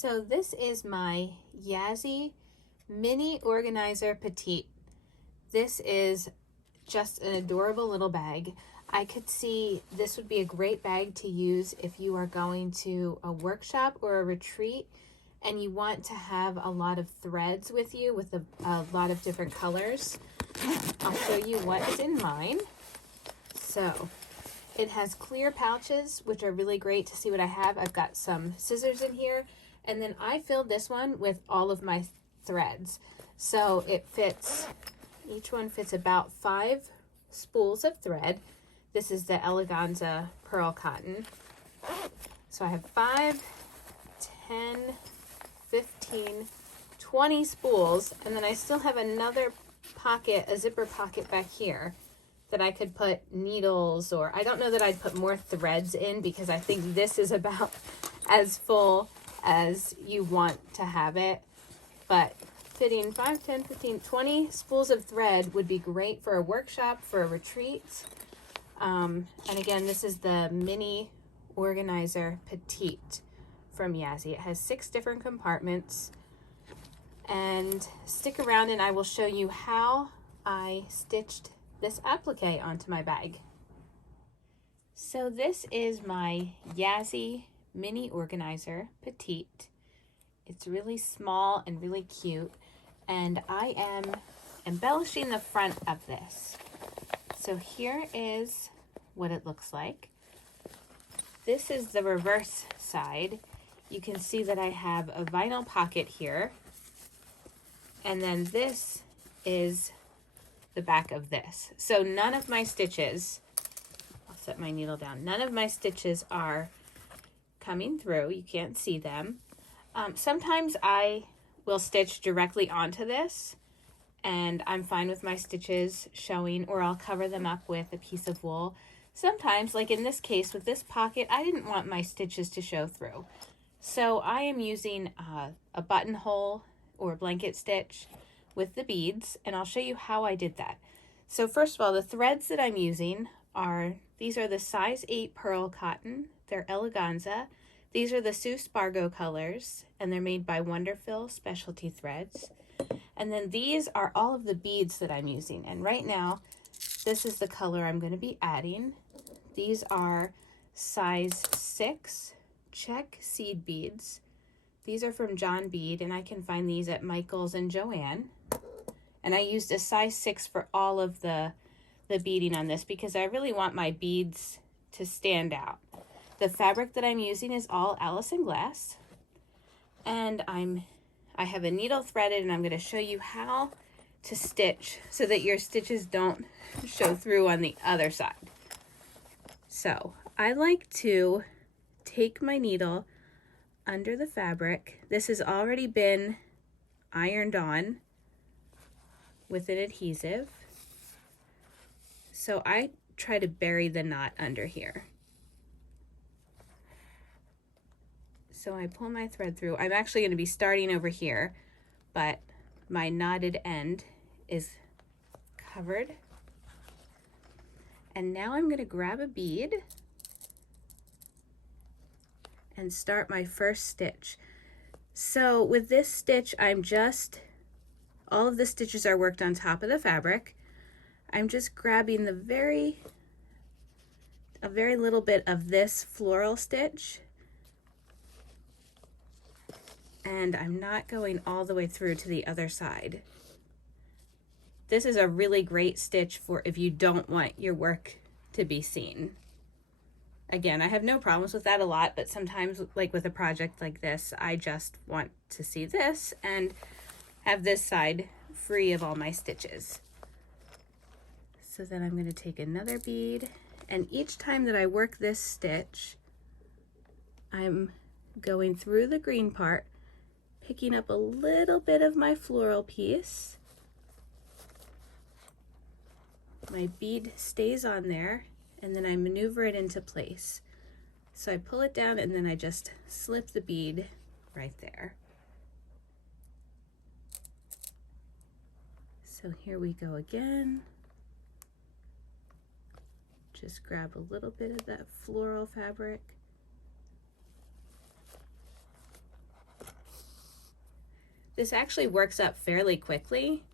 So this is my Yazzii Mini Organizer Petite. This is just an adorable little bag. I could see this would be a great bag to use if you are going to a workshop or a retreat and you want to have a lot of threads with you with a lot of different colors. I'll show you what is in mine. So it has clear pouches, which are really great to see what I have. I've got some scissors in here, and then I filled this one with all of my threads. So it fits, each one fits about 5 spools of thread. This is the Eleganza pearl cotton. So I have 5, 10, 15, 20 spools, and then I still have another pocket, a zipper pocket back here that I could put needles, or I don't know that I'd put more threads in because I think this is about as full as you want to have it. But fitting 5, 10, 15, 20 spools of thread would be great for a workshop, for a retreat. And again, this is the Mini Organizer Petite from Yazzii. It has 6 different compartments. And stick around and I will show you how I stitched this applique onto my bag. So this is my Yazzii Mini Organizer Petite. It's really small and really cute, and I am embellishing the front of this. So here is what it looks like. This is the reverse side. You can see that I have a vinyl pocket here, and then this is the back of this. So none of my stitches, I'll set my needle down, none of my stitches are coming through. You can't see them. Sometimes I will stitch directly onto this and I'm fine with my stitches showing, or I'll cover them up with a piece of wool. Sometimes, like in this case with this pocket, I didn't want my stitches to show through. So I am using a buttonhole or blanket stitch with the beads, and I'll show you how I did that. So first of all, the threads that I'm using are, these are the size 8 pearl cotton. They're Eleganza. These are the Sioux Spargo colors, and they're made by Wonderfill Specialty Threads. And then these are all of the beads that I'm using. And right now, this is the color I'm going to be adding. These are size 6 check seed beads. These are from Bead, and I can find these at Michael's and JoAnn. And I used a size 6 for all of the beading on this because I really want my beads to stand out. The fabric that I'm using is all Alison glass. And I have a needle threaded, and I'm going to show you how to stitch so that your stitches don't show through on the other side. So I like to take my needle under the fabric. This has already been ironed on with an adhesive. So I try to bury the knot under here. So I pull my thread through. I'm actually going to be starting over here, but my knotted end is covered. And now I'm going to grab a bead and start my first stitch. So with this stitch, all of the stitches are worked on top of the fabric. I'm just grabbing a very little bit of this floral stitch, and I'm not going all the way through to the other side. This is a really great stitch for if you don't want your work to be seen. Again, I have no problems with that a lot, but sometimes, like with a project like this, I just want to see this and have this side free of all my stitches. So then I'm going to take another bead, and each time that I work this stitch, I'm going through the green part, picking up a little bit of my floral piece. My bead stays on there, and then I maneuver it into place. So I pull it down, and then I just slip the bead right there. So here we go again. Just grab a little bit of that floral fabric This actually works up fairly quickly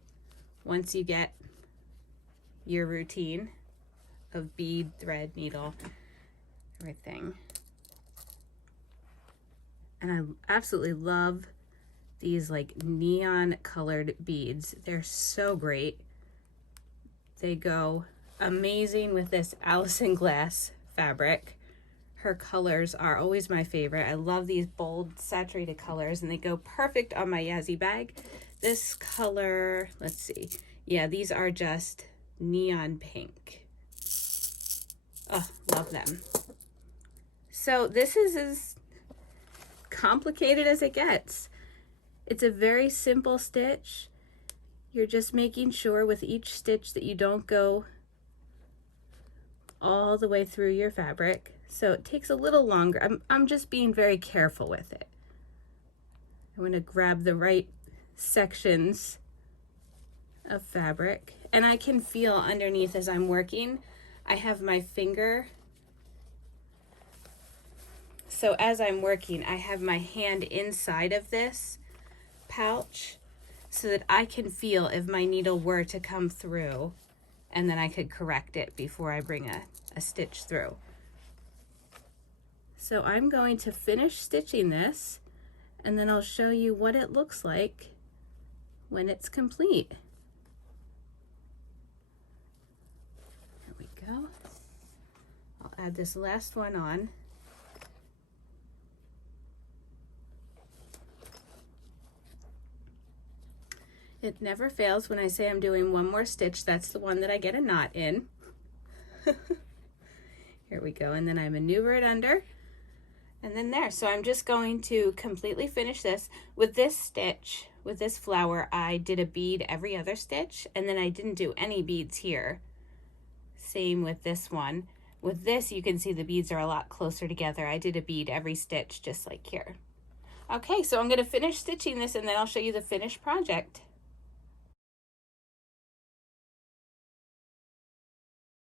once you get your routine of bead, thread, needle, everything. And I absolutely love these like neon colored beads. They're so great. They go amazing with this Alison glass fabric. Her colors are always my favorite. I love these bold saturated colors, and they go perfect on my Yazzii bag. This color, let's see. Yeah, these are just neon pink. Oh, love them. So this is as complicated as it gets. It's a very simple stitch. You're just making sure with each stitch that you don't go all the way through your fabric. So it takes a little longer. I'm just being very careful with it. I'm going to grab the right sections of fabric, and I can feel underneath as I'm working. I have my finger. So as I'm working, I have my hand inside of this pouch so that I can feel if my needle were to come through, and then I could correct it before I bring a stitch through. So I'm going to finish stitching this, and then I'll show you what it looks like when it's complete. There we go. I'll add this last one on. It never fails when I say I'm doing one more stitch. That's the one that I get a knot in. Here we go, and then I maneuver it under. And then there, so I'm just going to completely finish this. With this stitch, with this flower, I did a bead every other stitch, and then I didn't do any beads here. Same with this one. With this, you can see the beads are a lot closer together. I did a bead every stitch, just like here. Okay, so I'm gonna finish stitching this, and then I'll show you the finished project.